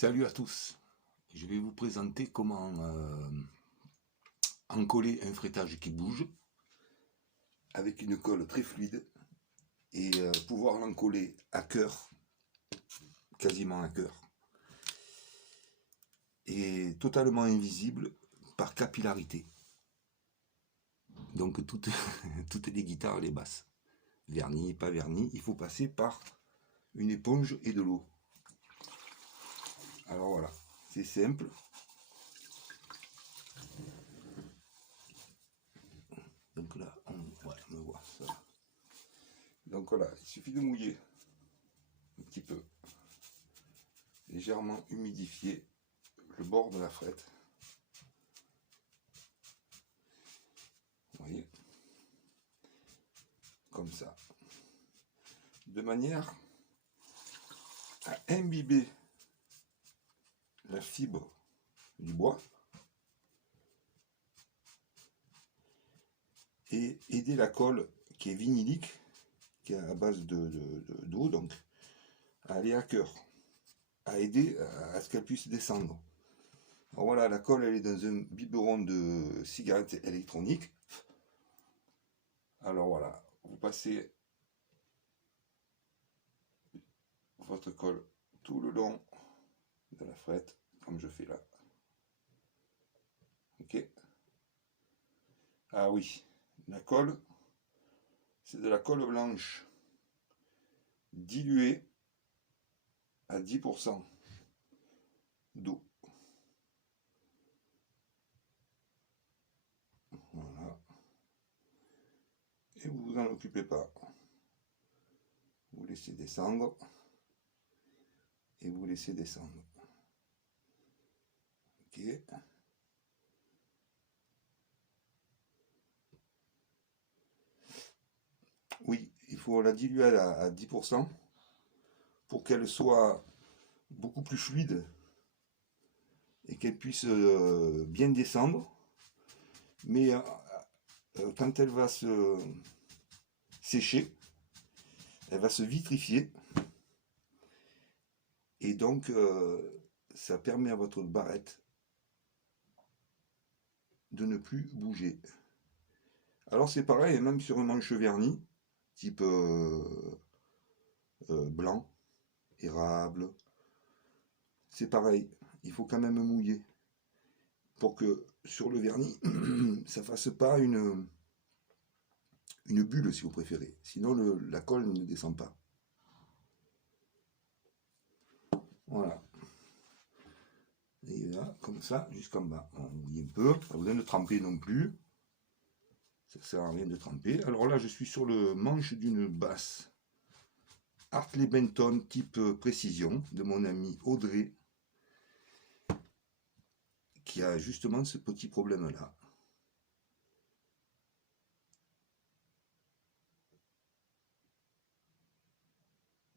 Salut à tous, je vais vous présenter comment encoller un frettage qui bouge avec une colle très fluide et pouvoir l'encoller à cœur, quasiment à cœur, et totalement invisible par capillarité. Donc toutes, toutes les guitares, les basses, vernis, pas vernis, il faut passer par une éponge et de l'eau. Alors voilà, c'est simple. Donc là, on voit ça. Donc voilà, il suffit de mouiller un petit peu, légèrement humidifier le bord de la frette. Vous voyez, comme ça, de manière à imbiber la fibre du bois et aider la colle qui est vinylique, qui est à base d'eau, donc à aller à cœur, à aider à ce qu'elle puisse descendre. Alors voilà, la colle elle est dans un biberon de cigarette électronique. Alors voilà, vous passez votre colle tout le long de la frette, comme je fais là. Ok. Ah oui, la colle, c'est de la colle blanche diluée à 10% d'eau. Voilà. Et vous vous en occupez pas. Vous laissez descendre. Et vous laissez descendre. Ok. Oui, il faut la diluer à 10% pour qu'elle soit beaucoup plus fluide et qu'elle puisse bien descendre. Mais quand elle va se sécher, elle va se vitrifier. Et donc, ça permet à votre barrette de ne plus bouger. Alors c'est pareil, même sur un manche verni, type blanc, érable, c'est pareil, il faut quand même mouiller pour que sur le vernis, ça fasse pas une bulle si vous préférez, sinon la colle ne descend pas. Voilà. Et là, comme ça, jusqu'en bas. On mouille un peu, pas besoin de tremper non plus. Ça sert à rien de tremper. Alors là, je suis sur le manche d'une basse Hartley Benton type précision de mon ami Audrey, qui a justement ce petit problème là.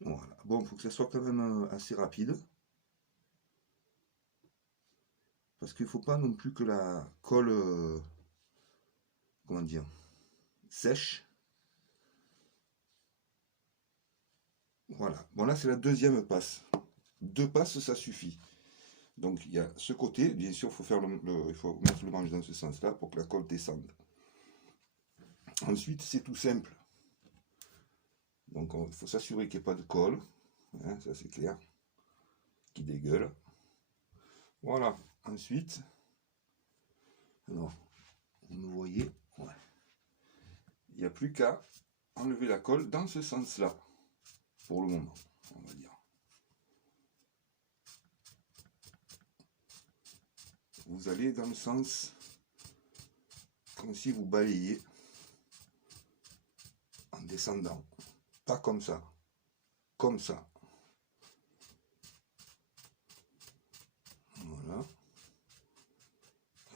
Voilà. Bon, il faut que ça soit quand même assez rapide. Parce qu'il ne faut pas non plus que la colle, comment dire, sèche. Voilà. Bon, là, c'est la deuxième passe. 2 passes, ça suffit. Donc, il y a ce côté. Bien sûr, il faut mettre le manche dans ce sens-là pour que la colle descende. Ensuite, c'est tout simple. Donc, il faut s'assurer qu'il n'y ait pas de colle. Hein, ça, c'est clair. Qui dégueule. Voilà. Ensuite, alors, vous me voyez, ouais. Il n'y a plus qu'à enlever la colle dans ce sens-là. Pour le moment, on va dire. Vous allez dans le sens comme si vous balayez en descendant. Pas comme ça. Comme ça. Voilà.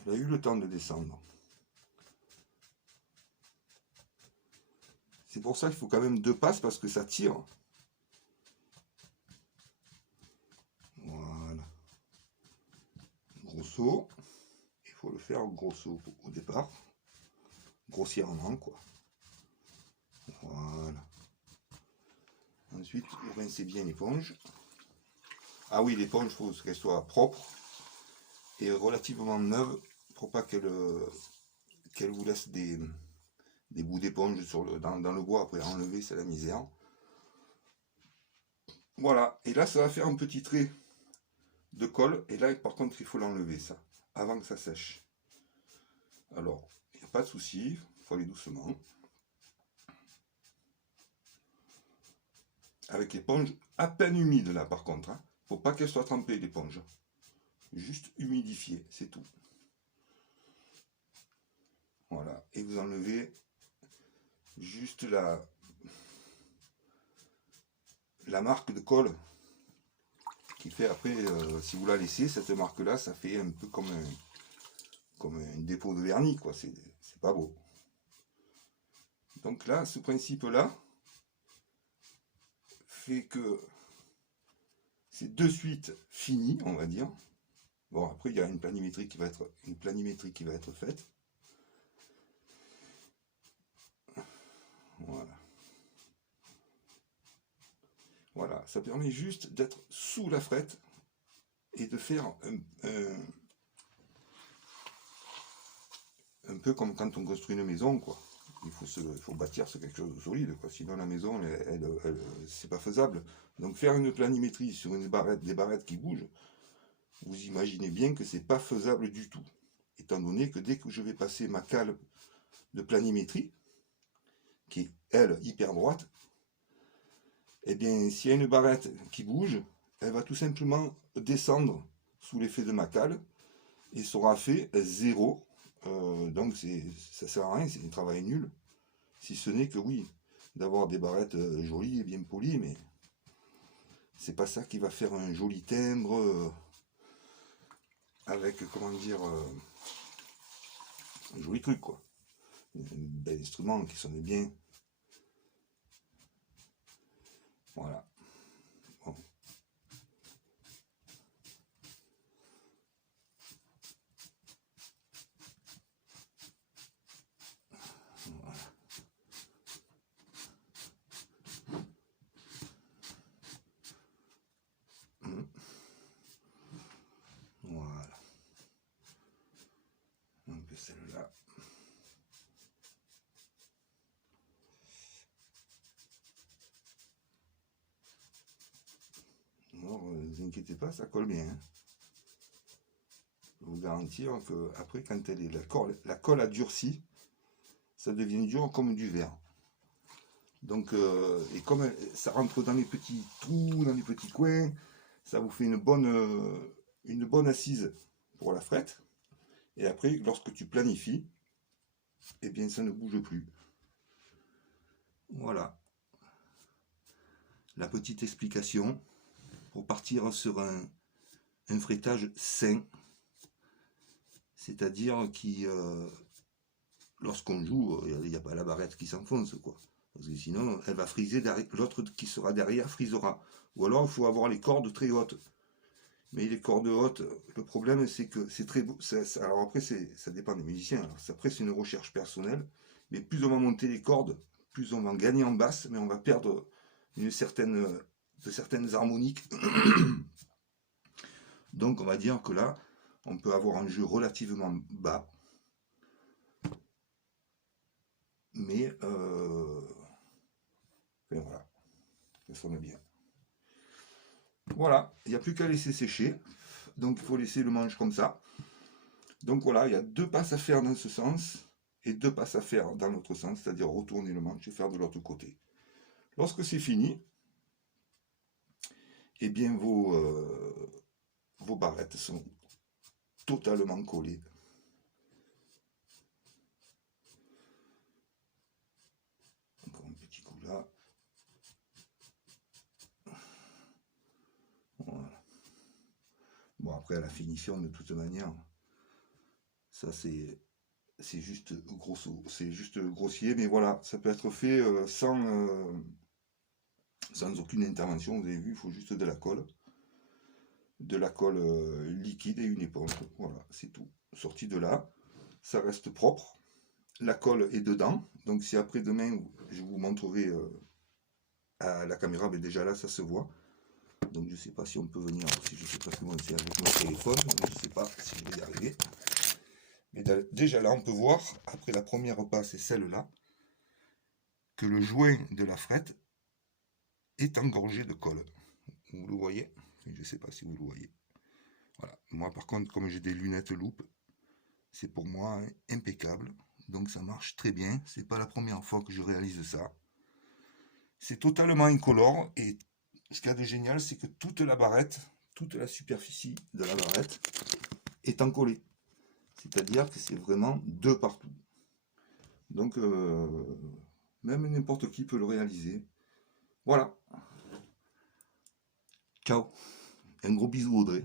Elle a eu le temps de descendre. C'est pour ça qu'il faut quand même 2 passes parce que ça tire. Voilà. Grosso. Il faut le faire grosso au départ. Grossièrement, quoi. Voilà. Ensuite, vous rincez bien l'éponge. Ah oui, l'éponge, il faut qu'elle soit propre et relativement neuve pour pas qu'elle vous laisse des bouts d'éponge dans le bois. Après, enlever, c'est la misère. Voilà, et là, ça va faire un petit trait de colle. Et là, par contre, il faut l'enlever, ça, avant que ça sèche. Alors, il n'y a pas de souci, il faut aller doucement. Avec l'éponge à peine humide, là, par contre. Hein. Faut pas qu'elle soit trempée, l'éponge. Juste humidifiée, c'est tout. Voilà, et vous enlevez juste la marque de colle qui fait après, si vous la laissez, cette marque là, ça fait un peu comme un dépôt de vernis, quoi. C'est pas beau. Donc là, ce principe là fait que c'est de suite fini, on va dire. Bon, après il y a une planimétrie qui va être faite. Voilà. Voilà, ça permet juste d'être sous la frette et de faire un peu comme quand on construit une maison, quoi. Il faut bâtir sur quelque chose de solide, quoi. Sinon la maison, c'est pas faisable. Donc faire une planimétrie sur des barrettes qui bougent, vous imaginez bien que c'est pas faisable du tout. Étant donné que dès que je vais passer ma cale de planimétrie, qui est, elle, hyper droite, eh bien, s'il y a une barrette qui bouge, elle va tout simplement descendre sous l'effet de ma cale et sera fait 0. Donc ça sert à rien, c'est un travail nul. Si ce n'est que oui, d'avoir des barrettes jolies et bien polies, mais c'est pas ça qui va faire un joli timbre avec, comment dire, un joli truc, quoi. Un bel instrument qui sonne bien. Voilà. Bon. Voilà. Voilà. Un peu celle-là. Non, ne vous inquiétez pas, ça colle bien. Hein. Je vous garantir que après, quand la colle a durci, ça devient dur comme du verre. Donc, et comme ça rentre dans les petits trous, dans les petits coins, ça vous fait une bonne assise pour la frette. Et après, lorsque tu planifies, eh bien, ça ne bouge plus. Voilà. La petite explication pour partir sur un frettage sain. C'est-à-dire qui, lorsqu'on joue, il n'y a pas la barrette qui s'enfonce, quoi. Parce que sinon, elle va friser, l'autre qui sera derrière frisera. Ou alors, il faut avoir les cordes très hautes. Mais les cordes hautes, le problème, c'est que c'est très beau. Alors après, ça dépend des musiciens. Alors, après, c'est une recherche personnelle. Mais plus on va monter les cordes, plus on va gagner en basse, mais on va perdre de certaines harmoniques. Donc, on va dire que là, on peut avoir un jeu relativement bas. Mais enfin, voilà, ça sonne bien. Voilà, il n'y a plus qu'à laisser sécher. Donc il faut laisser le manche comme ça. Donc voilà, il y a 2 passes à faire dans ce sens et 2 passes à faire dans l'autre sens, c'est-à-dire retourner le manche et faire de l'autre côté. Lorsque c'est fini, eh bien vos barrettes sont totalement collées. Encore un petit coup là. Voilà. Bon, après, à la finition, de toute manière, ça c'est juste grossier, mais voilà, ça peut être fait sans aucune intervention. Vous avez vu, il faut juste de la colle liquide et une éponge. Voilà, c'est tout. Sorti de là, ça reste propre. La colle est dedans, donc si après-demain je vous montrerai à la caméra, mais déjà là ça se voit. Donc je ne sais pas si on peut venir, si je ne sais pas comment c'est avec mon téléphone, donc je ne sais pas si je vais y arriver. Mais déjà là, on peut voir, après la première passe et celle-là, que le joint de la frette est engorgé de colle. Vous le voyez? Je ne sais pas si vous le voyez. Voilà. Moi par contre, comme j'ai des lunettes loupe, c'est pour moi impeccable. Donc ça marche très bien. C'est pas la première fois que je réalise ça. C'est totalement incolore et ce qu'il y a de génial, c'est que toute la barrette, toute la superficie de la barrette est encollée. C'est-à-dire que c'est vraiment de partout. Donc même n'importe qui peut le réaliser. Voilà. Ciao. Un gros bisou Audrey.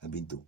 À bientôt.